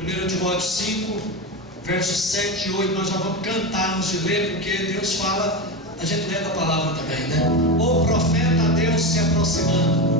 1 Timóteo 5, versos 7 e 8. Nós já vamos cantar antes de ler, porque Deus fala, a gente lê da palavra também, né? O profeta a Deus se aproximando.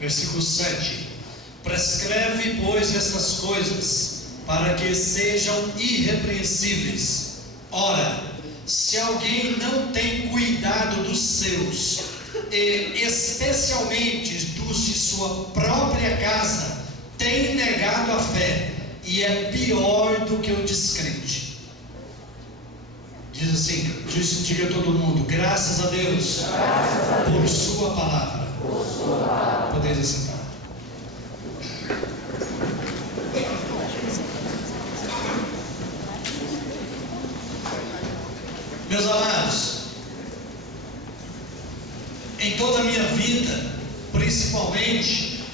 Versículo 7: prescreve, pois, estas coisas, para que sejam irrepreensíveis. Ora, se alguém não tem cuidado dos seus, e especialmente dos de sua própria casa, tem negado a fé, e é pior do que o descrente. Diz assim, diga a todo mundo: graças a Deus, por sua palavra. Podeis assentar. Meus amados, em toda a minha vida, principalmente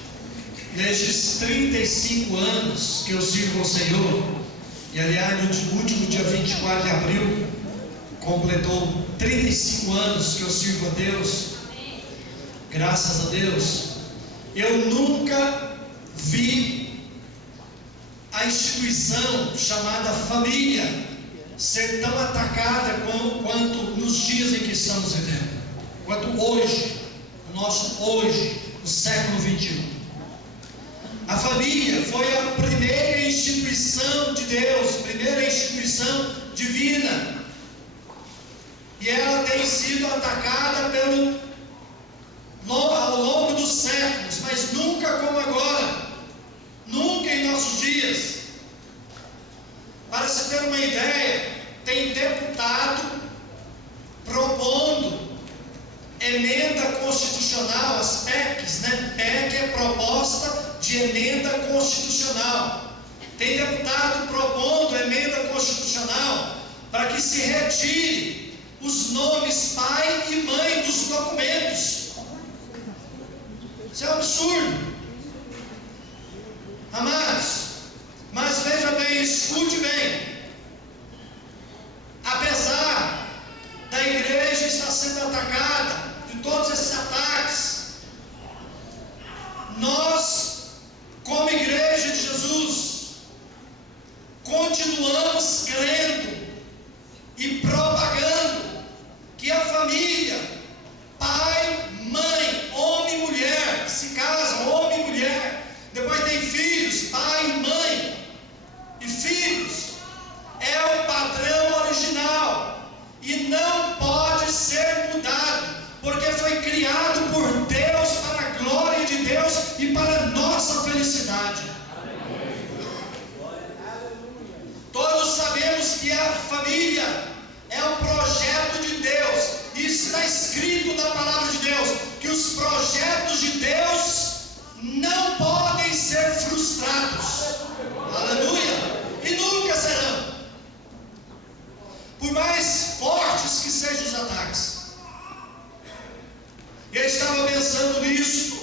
nestes 35 anos que eu sirvo ao Senhor, e aliás no último dia 24 de abril completou 35 anos que eu sirvo a Deus. Graças a Deus, eu nunca vi a instituição chamada família ser tão atacada quanto nos dias em que estamos vivendo, quanto hoje, no século 21. A família foi a primeira instituição de Deus, primeira instituição divina, e ela tem sido atacada ao longo dos séculos, mas nunca como agora, nunca em nossos dias. Para se ter uma ideia, tem deputado propondo emenda constitucional, as PECs, né? PEC é proposta de emenda constitucional. Tem deputado propondo emenda constitucional para que se retire os nomes pai e mãe dos documentos. Isso é um absurdo, amados. Mas veja bem, escute bem. Apesar da igreja estar sendo atacada, de todos esses ataques, nós, como igreja de Jesus, continuamos crendo e propagando que a família, pai, mãe, homem e mulher, se casam, homem e mulher, depois tem filhos, pai, mãe e filhos, é o padrão original e não pode ser mudado, porque foi criado por Deus, para a glória de Deus e para a nossa felicidade. Todos sabemos que a família é um projeto de Deus, e está escrito na palavra de Deus que os projetos de Deus não podem ser frustrados. Aleluia! E nunca serão, por mais fortes que sejam os ataques. Eu estava pensando nisso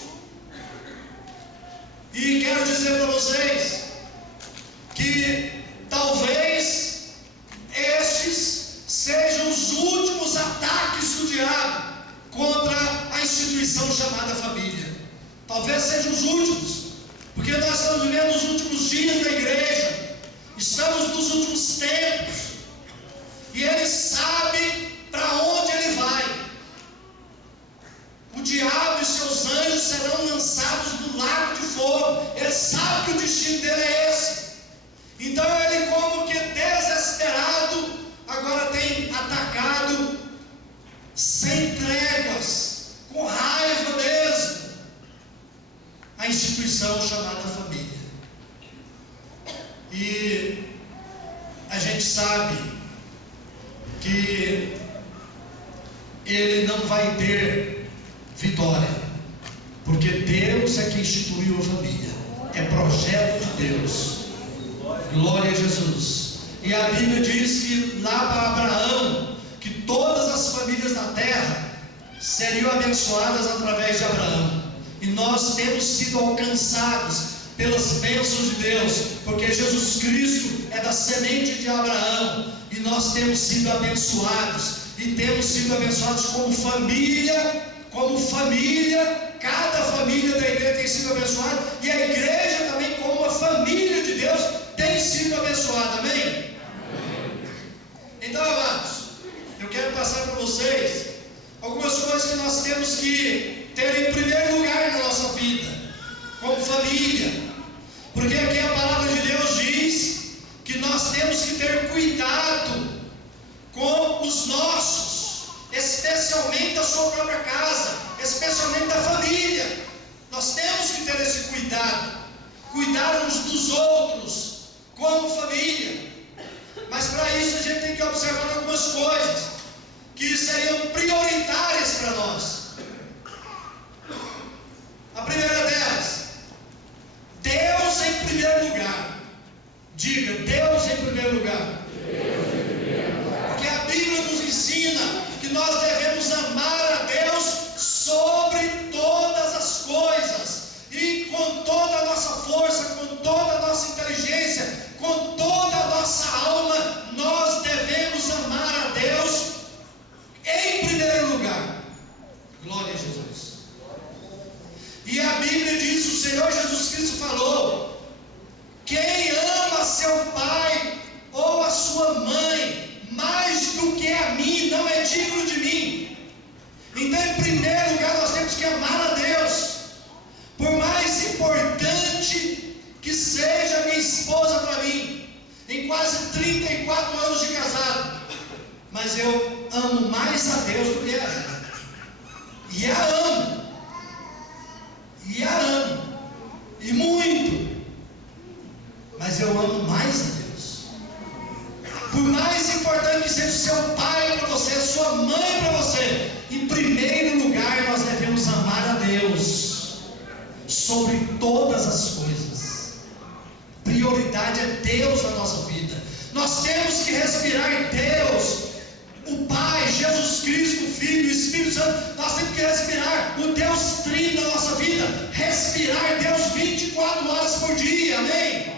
e quero dizer para vocês que talvez estes sejam os últimos ataques do diabo contra a instituição chamada família. Talvez sejam os últimos, porque nós estamos vivendo os últimos dias da igreja, estamos nos últimos tempos, e Ele sabe para onde Ele vai. O diabo e seus anjos serão lançados no lago de fogo. Ele sabe que o destino dele é esse. Então ele, como que desesperado, agora tem atacado sem tréguas, com raiva mesmo, a instituição chamada família. E a gente sabe que ele não vai ter vitória, porque Deus é quem instituiu a família, é projeto de Deus. Glória a Jesus. E a Bíblia diz que lá para Abraão, que todas as famílias da terra seriam abençoadas através de Abraão. E nós temos sido alcançados pelas bênçãos de Deus, porque Jesus Cristo é da semente de Abraão, e nós temos sido abençoados, e temos sido abençoados como família, cada família da igreja tem sido abençoada, e a igreja também, como uma família de Deus, tem sido abençoada. Amém? Amém. Então, amados, eu quero passar para vocês algumas coisas que nós temos que ter em primeiro lugar na nossa vida, como família, porque aqui a palavra de Deus diz que nós temos que ter cuidado com os nossos, especialmente da sua própria casa, especialmente da família. Nós temos que ter esse cuidar uns dos outros, como família. Mas para isso a gente tem que observar algumas coisas que seriam prioritárias para nós. A primeira delas, Deus em primeiro lugar. Diga, Deus em primeiro lugar. Porque a Bíblia nos ensina que nós devemos amar a Deus sobre todas as coisas, e com toda a nossa força, com toda a nossa inteligência, com toda a nossa alma, nós devemos amar a Deus em primeiro lugar. Glória a Jesus. E a Bíblia diz, o Senhor Jesus Cristo falou: quem ama seu pai ou a sua mãe mais do que a mim, não é digno de mim. Então, em primeiro lugar, nós temos que amar a Deus. Por mais importante que seja minha esposa para mim, em quase 34 anos de casado, mas eu amo mais a Deus do que ela, e a amo, e muito, mas eu amo mais a Deus. Por mais importante que seja o seu pai para você, a sua mãe para você, em primeiro lugar nós devemos amar a Deus sobre todas as coisas. Prioridade é Deus na nossa vida. Nós temos que respirar em Deus, o Pai, Jesus Cristo, o Filho, o Espírito Santo. Nós temos que respirar o Deus Trino na nossa vida, respirar Deus 24 horas por dia. Amém?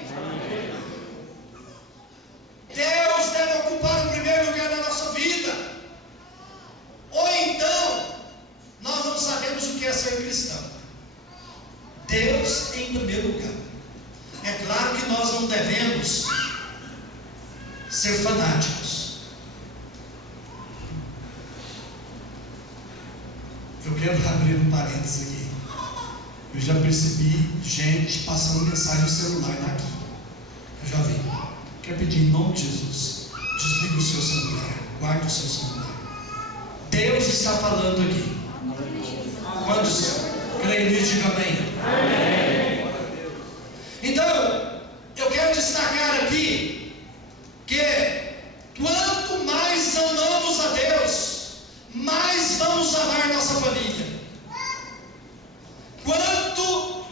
Deus deve ocupar o primeiro lugar na nossa vida, ou então nós não sabemos o que é ser cristão. Deus em primeiro lugar. É claro que nós não devemos ser fanáticos. Eu quero abrir um parênteses aqui. Eu já percebi gente passando mensagem no celular daqui. Eu já vi. Quero pedir em nome de Jesus, desligue o seu celular, guarde o seu celular. Deus está falando aqui. Quantos creem nisso, digam amém? Amém. Então, eu quero destacar aqui que quanto mais amamos a Deus, mais vamos amar nossa família. Quanto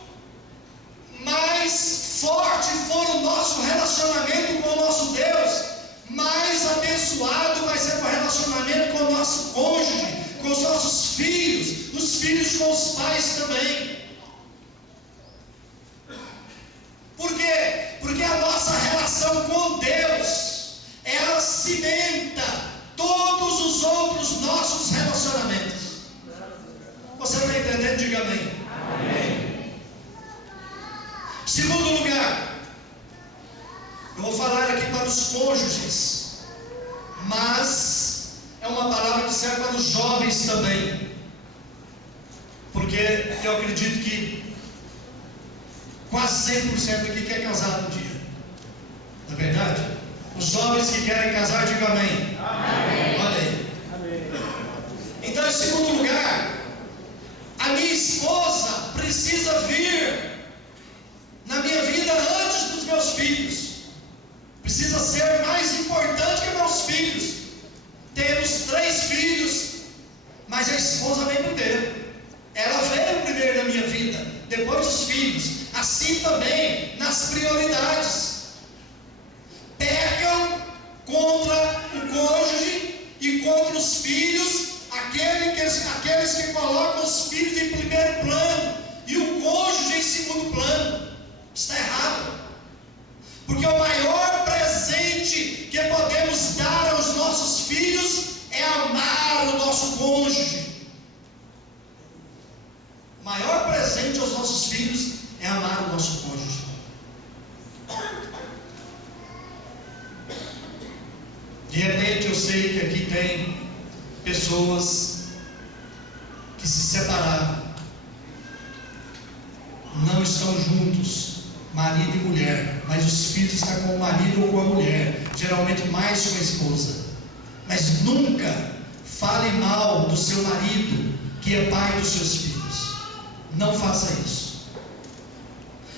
mais forte for o nosso relacionamento com o nosso Deus, mais abençoado vai ser o relacionamento com o nosso cônjuge, com os nossos filhos, os filhos com os pais também. Por quê? Porque a nossa relação com Deus, ela cimenta todos os outros nossos relacionamentos. Você está entendendo? Diga amém. Amém. Segundo lugar, Eu vou falar aqui para os cônjuges, mas é uma palavra que serve para os jovens também, porque eu acredito que quase 100% aqui quer casar um dia, não é verdade? Os jovens que querem casar, digam amém. Amém. Olha aí. Amém. Então, em segundo lugar, a minha esposa precisa vir na minha vida antes dos meus filhos. Precisa ser mais importante que meus filhos. Temos 3 filhos, mas a esposa vem primeiro. Ela veio primeiro na minha vida, depois os filhos. Assim também nas prioridades. Pecam contra o cônjuge e contra os filhos, aqueles que colocam os filhos em primeiro plano e o cônjuge em segundo plano. Está errado, porque o maior presente que podemos dar aos nossos filhos é amar o nosso cônjuge. O maior presente aos nossos filhos é amar o nosso cônjuge. De repente eu sei que aqui tem pessoas que se separaram, não estão juntos, marido e mulher, mas os filhos estão com o marido ou com a mulher, geralmente mais com a esposa. Mas nunca fale mal do seu marido, que é pai dos seus filhos. Não faça isso.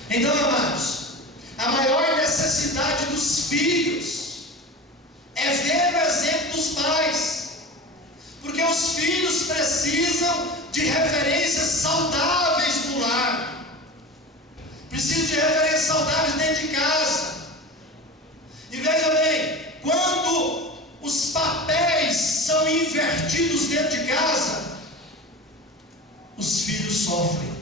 Então, amados, a maior necessidade dos filhos é ver o exemplo dos pais, porque os filhos precisam de referências saudáveis no lar, precisam de referências saudáveis dentro de casa. E veja bem, quando os papéis são invertidos dentro de casa, os filhos sofrem.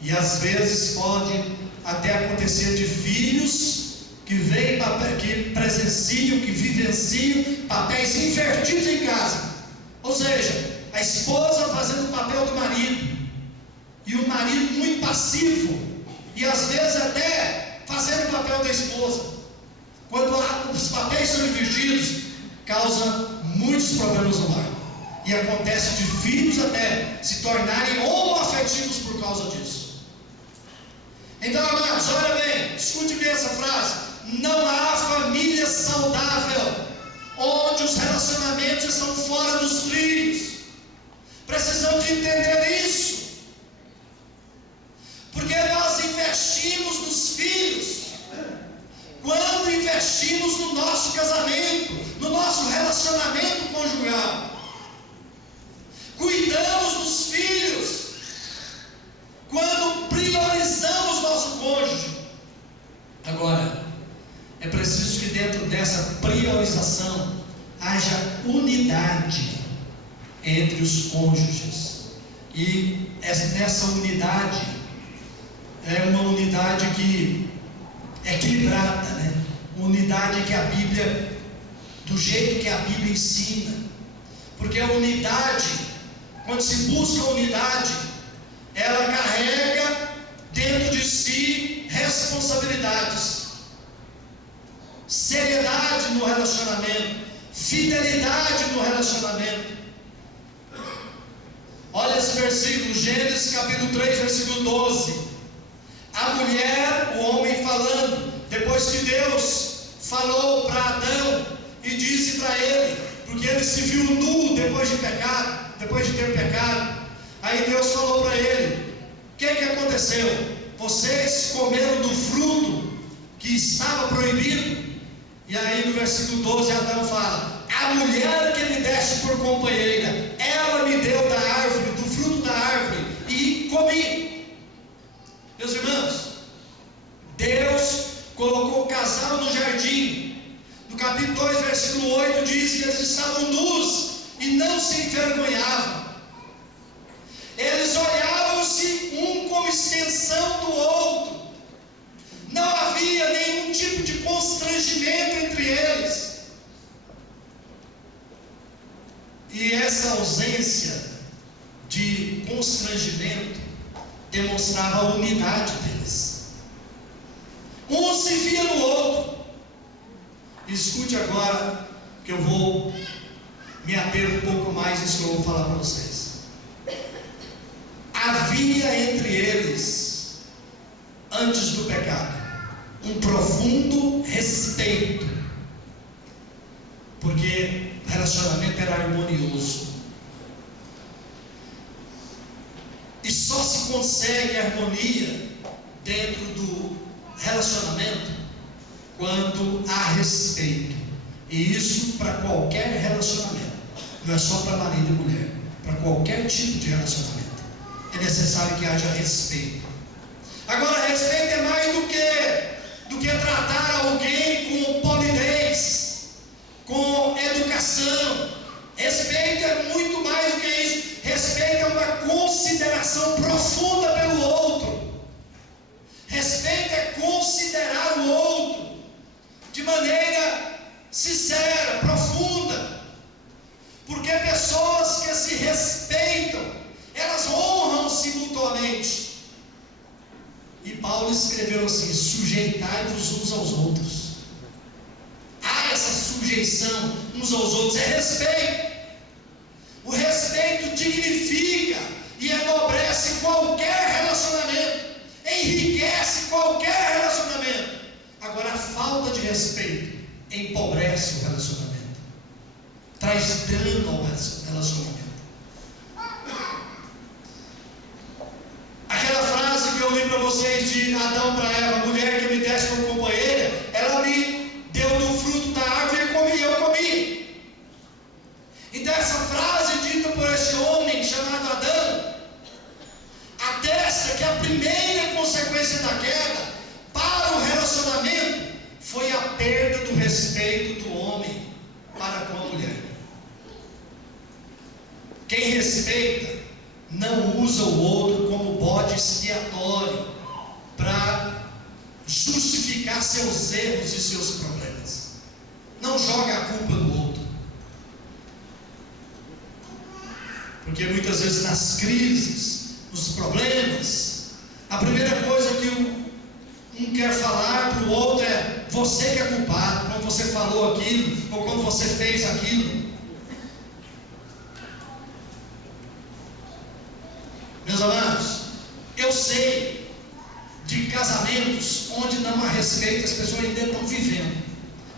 E às vezes pode até acontecer de filhos que veem, que presenciam, que vivenciam papéis invertidos em casa. Ou seja, a esposa fazendo o papel do marido, e o marido muito passivo, e às vezes até fazendo o papel da esposa. Quando os papéis são invertidos, causa muitos problemas no lar. E acontece de filhos até se tornarem homoafetivos por causa disso. Então, amados, olha bem, escute bem essa frase. Não há família saudável onde os relacionamentos estão fora dos trilhos. Precisamos de entender isso, porque nós investimos nos filhos quando investimos no nosso casamento, no nosso relacionamento conjugal. Cuidamos dos filhos quando priorizamos nosso cônjuge. Agora, é preciso que dentro dessa priorização haja unidade entre os cônjuges. E nessa unidade é uma unidade que é equilibrada, né? Uma unidade que a Bíblia, do jeito que a Bíblia ensina. Porque a unidade, quando se busca a unidade, ela carrega dentro de si responsabilidades, seriedade no relacionamento, fidelidade no relacionamento. Olha esse versículo, Gênesis capítulo 3, versículo 12. A mulher, o homem falando, depois que Deus falou para Adão e disse para ele, porque ele se viu nu depois de ter pecado. Aí Deus falou para ele: o que aconteceu? Vocês comeram do fruto que estava proibido? E aí no versículo 12 Adão fala: a mulher que me deste por companheira, ela me deu da árvore, do fruto da árvore, e comi. Meus irmãos, Deus colocou o casal no jardim. No capítulo 2, versículo 8 diz que eles estavam nus e não se envergonhavam. Eles olhavam-se um como extensão do outro. Não havia nenhum tipo de constrangimento entre eles. E essa ausência de constrangimento demonstrava a unidade deles. Um se via no outro. Escute agora, que eu vou me ater um pouco mais nisso que eu vou falar para vocês. Havia entre eles, antes do pecado, um profundo respeito, porque o relacionamento era harmonioso. E só se consegue harmonia dentro do relacionamento quando há respeito. E isso para qualquer relacionamento, não é só para marido e mulher, para qualquer tipo de relacionamento é necessário que haja respeito. Agora, respeito é mais do que tratar alguém com polidez, com educação. Respeito é muito mais do que isso. Respeito é uma consideração profunda pelo outro. Respeito é considerar o outro de maneira sincera, profunda. Porque pessoas que se respeitam, elas honram-se mutuamente. E Paulo escreveu assim: sujeitai-vos uns aos outros. Há essa sujeição uns aos outros, é respeito. O respeito dignifica e enobrece qualquer relacionamento, enriquece qualquer relacionamento. Agora, a falta de respeito empobrece o relacionamento, traz dano ao relacionamento. Aquela frase que eu li para vocês de Adão para Eva: mulher que me deste por companheira, ela me deu do fruto da árvore e eu comi. Então essa frase dita por esse homem chamado Adão atesta que a primeira consequência da queda para o relacionamento foi a perda do respeito do homem para com a mulher. Quem respeita não usa o outro como bode expiatório para justificar seus erros e seus problemas. Não joga a culpa no outro. Porque muitas vezes nas crises, nos problemas, a primeira coisa que um quer falar para o outro é: você que é culpado, quando você falou aquilo, ou quando você fez aquilo. Meus amados, eu sei de casamentos onde não há respeito, as pessoas ainda estão vivendo,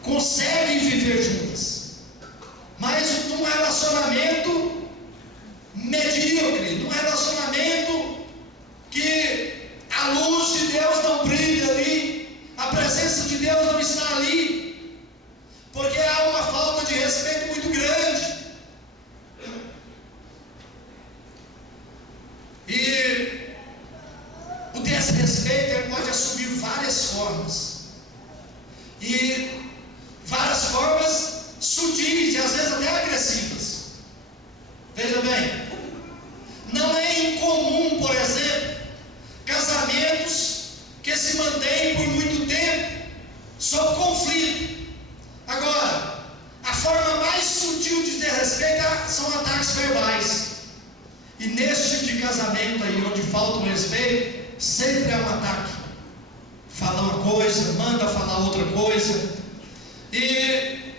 conseguem viver juntas, mas num relacionamento medíocre, num relacionamento que a luz de Deus não brilha ali, a presença de Deus não está ali, porque há uma falta de respeito muito grande. E o desrespeito ele pode assumir várias formas, e várias formas sutis e às vezes até agressivas. Veja bem, não é incomum, por exemplo, casamentos que se mantêm por muito tempo sob conflito. Agora, a forma mais sutil de desrespeito são ataques verbais. E nesse tipo de casamento aí, onde falta o respeito, sempre é um ataque. Fala uma coisa, manda falar outra coisa. E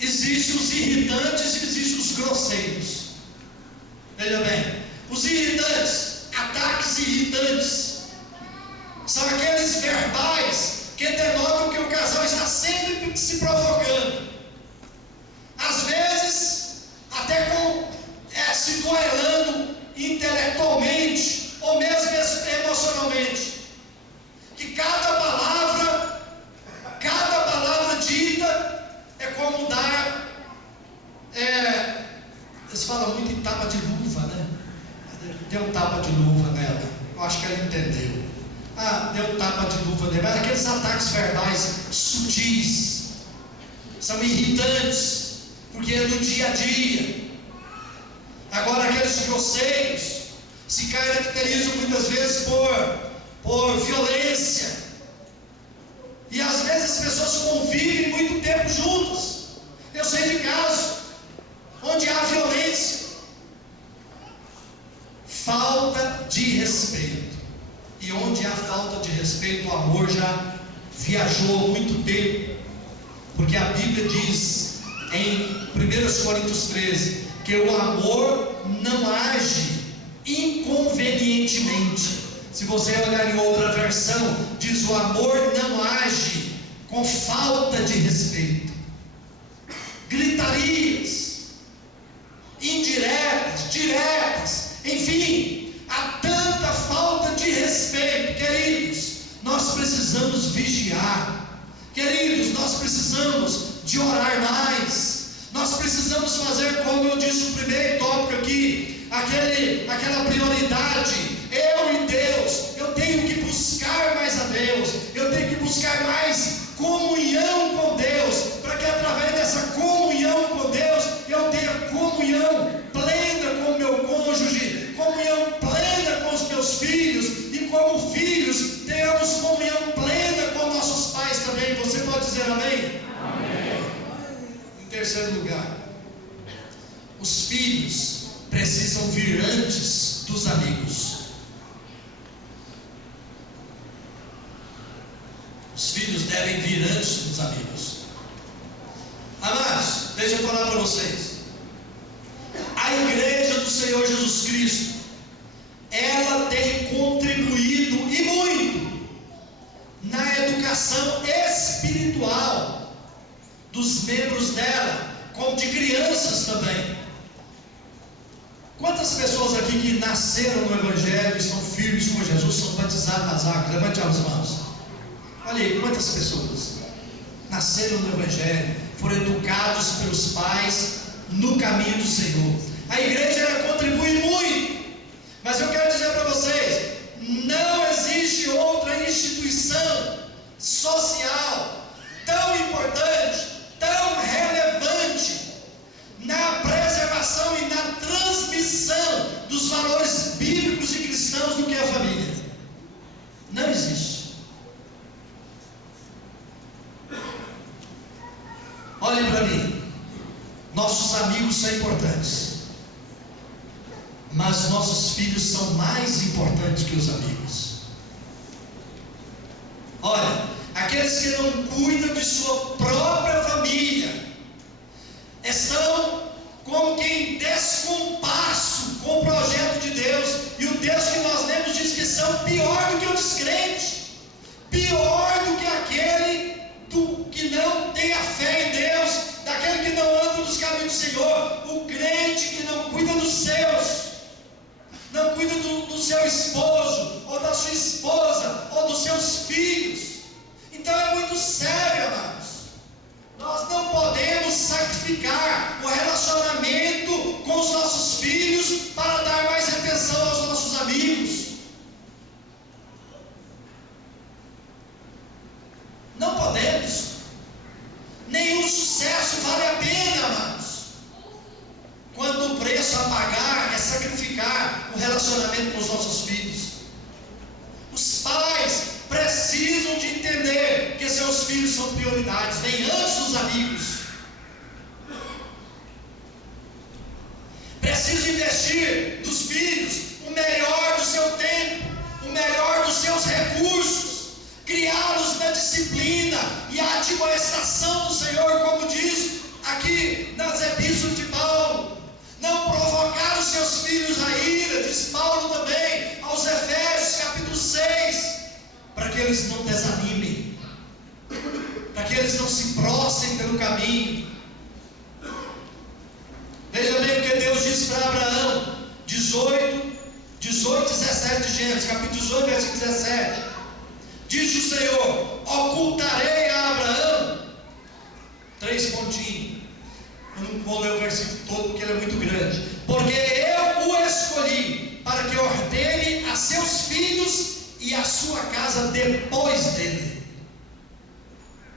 existem os irritantes e existem os grosseiros. Veja bem, os irritantes, ataques irritantes, são aqueles verbais que denotam que o casal está sempre se provocando. Às vezes, até se duelando intelectualmente ou mesmo emocionalmente. Que cada palavra dita é como dar, eles falam muito em tapa de luva, né? Deu um tapa de luva nela. Eu acho que ela entendeu. Deu um tapa de luva nela. Mas aqueles ataques verbais sutis são irritantes, porque é do dia a dia. Agora, aqueles grosseiros se caracterizam muitas vezes por violência. E às vezes as pessoas convivem muito tempo juntos. Eu sei de casos onde há violência, falta de respeito. E onde há falta de respeito, o amor já viajou há muito tempo, porque a Bíblia diz em 1 Coríntios 13 que o amor não age inconvenientemente. Se você olhar em outra versão, diz: o amor não age com falta de respeito. Gritarias, indiretas, diretas, enfim, há tanta falta de respeito. Queridos, nós precisamos vigiar. Queridos, nós precisamos de orar mais. Nós precisamos fazer, como eu disse no primeiro tópico aqui, aquela prioridade. Eu e Deus, eu tenho que buscar mais a Deus, eu tenho que buscar mais comunhão com Deus, para que através dessa comunhão com Deus, eu tenha comunhão plena com o meu cônjuge, comunhão plena com os meus filhos, e como filhos, tenhamos comunhão plena com nossos pais também. Você pode dizer amém? Amém. Em terceiro lugar, os filhos precisam vir antes dos amigos. Os filhos devem vir antes dos amigos. Amados, deixa eu falar para vocês. A igreja do Senhor Jesus Cristo, ela tem contribuído e muito na educação espiritual dos membros dela, como de crianças também. Quantas pessoas aqui que nasceram no Evangelho, são firmes com Jesus, são batizados nas águas? Levante as mãos. Olha aí, quantas pessoas nasceram no Evangelho, foram educados pelos pais no caminho do Senhor. A igreja, ela contribui muito, mas eu quero dizer para vocês, não existe outra instituição social tão importante, tão relevante na preservação e na transmissão dos valores bíblicos e cristãos do que a família. Não existe. Olhem para mim, nossos amigos são importantes, mas nossos filhos são mais importantes que os amigos. Olha, aqueles que não cuidam de sua própria família estão como quem em descompasso com o projeto de Deus, e o Deus que nós lemos diz que são pior do que o descrente, pior do que aquele que não tem a fé em Deus, daquele que não anda nos caminhos do Senhor, o crente que não cuida dos seus, não cuida do seu esposo, ou da sua esposa, ou dos seus filhos. Então é muito sério, amados. Nós não podemos sacrificar o relacionamento com os nossos filhos para dar mais atenção aos nossos amigos. Não podemos. Nenhum sucesso vale a pena, amados, quando o preço a pagar é sacrificar o relacionamento com os nossos filhos. Os pais precisam de entender que seus filhos são prioridades, vem antes dos amigos. Precisam investir nos filhos o melhor do seu tempo, o melhor dos seus recursos, criá-los na disciplina e a admoestação do Senhor, como diz aqui nas epístolas de Paulo. Não provocar os seus filhos a ira, diz Paulo também aos Efésios capítulo 6, para que eles não desanimem, para que eles não se prostrem pelo caminho. Veja bem o que Deus disse para Abraão, 18, 17 de Gênesis, capítulo 18, versículo 17. Diz o Senhor: ocultarei a Abraão, 3 pontinhos. Eu não vou ler o versículo todo porque ele é muito grande. Porque eu o escolhi para que ordene a seus filhos e a sua casa depois dele.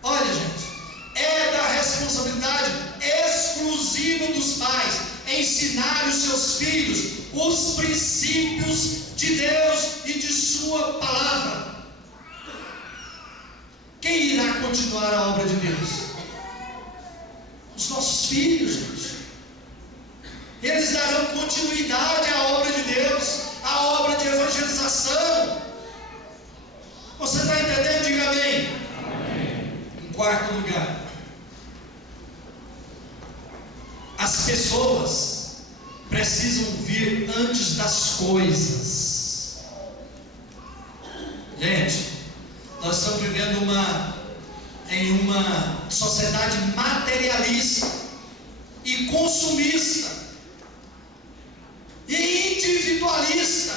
Olha, gente, é da responsabilidade exclusiva dos pais ensinar os seus filhos os princípios de Deus e de sua palavra. Quem irá continuar a obra de Deus? Os nossos filhos, gente. Eles darão continuidade à obra de Deus, à obra de evangelização. Você está entendendo? Diga amém. quarto lugar, as pessoas precisam vir antes das coisas. Gente, nós estamos vivendo em uma sociedade materialista e consumista e individualista.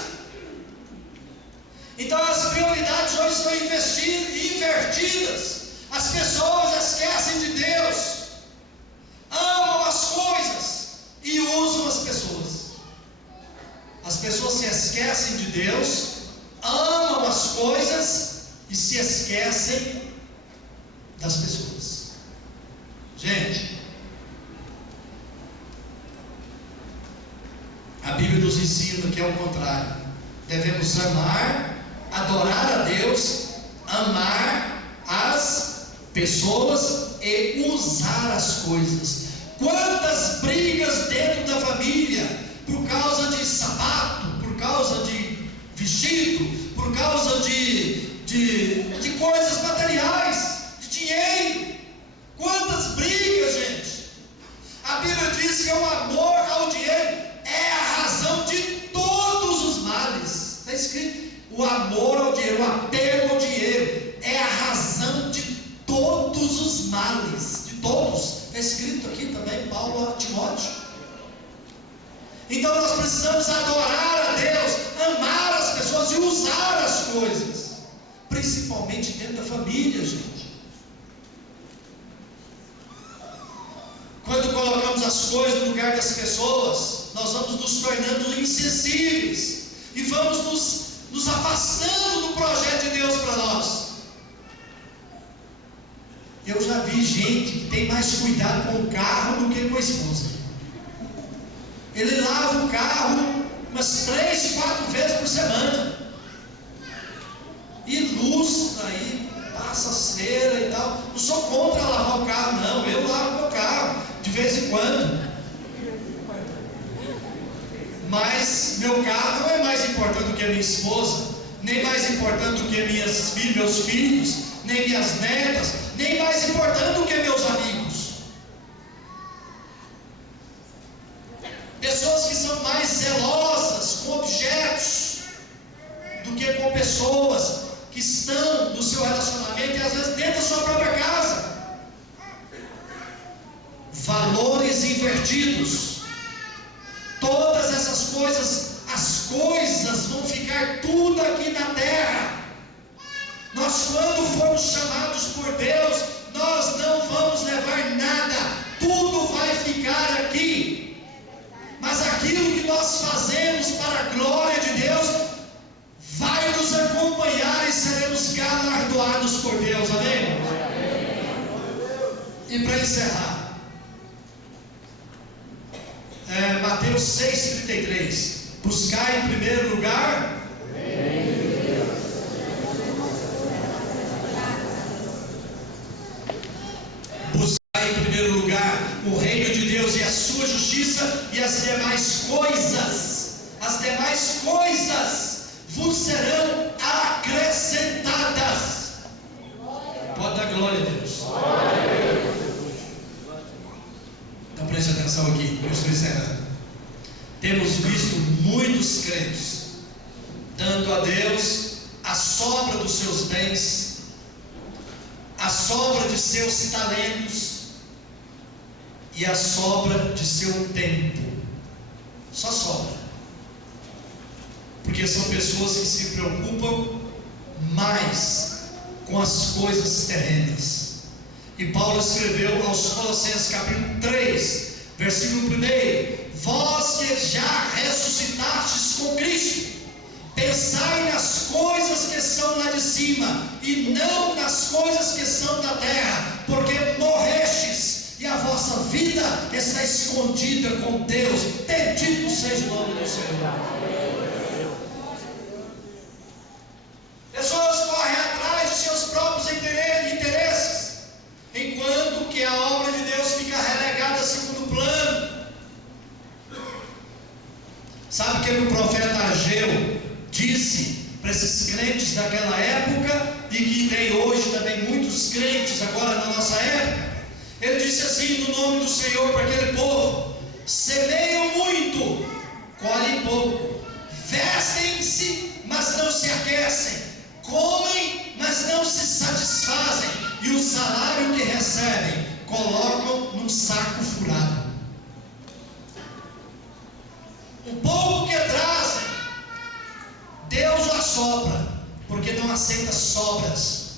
Então as prioridades hoje estão invertidas. As pessoas esquecem de Deus, amam as coisas e usam as pessoas. As pessoas se esquecem de Deus, amam as coisas e se esquecem das pessoas. Gente, a Bíblia nos ensina que é o contrário. Devemos amar, adorar a Deus, amar as pessoas e usar as coisas. Quantas brigas dentro da família por causa de sapato, por causa de vestido, por causa de coisas materiais, de dinheiro. Quantas brigas, gente. A Bíblia diz que o amor ao dinheiro é a razão de todos os males. Está escrito: o amor ao dinheiro, o apego ao dinheiro é a razão de todos os males, de todos. Está escrito aqui também, Paulo a Timóteo. Então nós precisamos adorar a Deus, amar as pessoas e usar as coisas, principalmente dentro da família, gente. Quando colocamos as coisas no lugar das pessoas, nós vamos nos tornando insensíveis e vamos nos afastando do projeto de Deus para nós. Eu já vi gente que tem mais cuidado com o carro do que com a esposa. Ele lava o carro umas 3, 4 vezes por semana, ilustra aí, passa cera e tal. Não sou contra lavar o carro, não. Eu lavo meu carro de vez em quando, mas meu carro não é mais importante do que a minha esposa, nem mais importante do que meus filhos, nem minhas netas, nem mais importante do que meus amigos. Pessoas que são mais zelosas com objetos do que com pessoas que estão no seu relacionamento e às vezes dentro da sua própria casa. Valores invertidos. Todas essas coisas, as coisas vão ficar tudo aqui na terra. Nós, quando formos chamados por Deus, nós não vamos levar nada, tudo vai ficar aqui. Mas aquilo que nós fazemos para a glória de Deus vai nos acompanhar e seremos galardoados por Deus, amém? E para encerrar, Mateus 6,33: buscar em primeiro lugar o reino de Deus e a sua justiça, e as demais coisas vos serão acrescentadas. Pode dar glória a Deus. Então preste atenção aqui, eu estou encerrando. Temos visto muitos crentes dando a Deus a sobra dos seus bens, a sobra de seus talentos e a sobra de seu tempo. Só sobra. Porque são pessoas que se preocupam mais com as coisas terrenas. E Paulo escreveu aos Colossenses capítulo 3, versículo 1: vós que já ressuscitastes com Cristo, pensai nas coisas que são lá de cima, e não nas coisas que são da terra, porque morrestes, e a vossa vida está escondida com Deus. Bendito seja o nome do Senhor. Pessoas correm atrás de seus próprios interesses, enquanto que a obra de Deus fica relegada a segundo plano. Sabe o que o profeta Ageu disse para esses crentes daquela época, e que tem hoje também muitos muitos crentes agora na nossa época. Ele disse assim no nome do Senhor para aquele povo: semeiam muito, colhem pouco, vestem-se, mas não se aquecem, comem, mas não se satisfazem, e o salário que recebem colocam num saco furado. O pouco que trazem, Deus o assopra, porque não aceita sobras,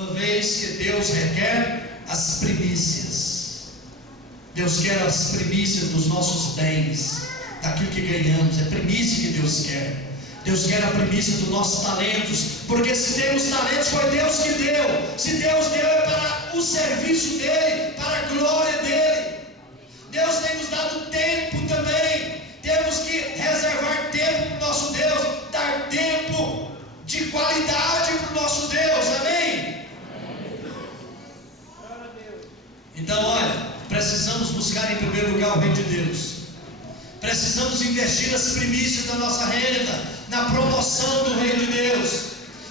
uma vez que Deus requer as primícias. Deus quer as primícias dos nossos bens, daquilo que ganhamos. É primícia que Deus quer. Deus quer a primícia dos nossos talentos, porque se temos talentos, foi Deus que deu. Se Deus deu, é para o serviço dEle, para a glória dEle. Deus tem nos dado tempo também. Temos que reservar tempo para o nosso Deus, dar tempo de qualidade para o nosso Deus, amém? Então olha, precisamos buscar em primeiro lugar o reino de Deus. Precisamos investir as primícias da nossa renda na promoção do reino de Deus.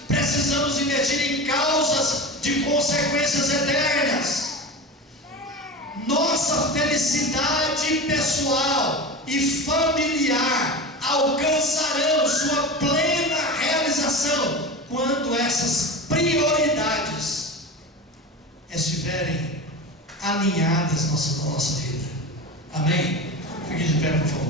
Precisamos investir em causas de consequências eternas. Nossa felicidade pessoal e familiar alcançarão sua plena realização quando essas prioridades estiverem alinhadas na nossa vida. Amém? Fique de pé, por favor.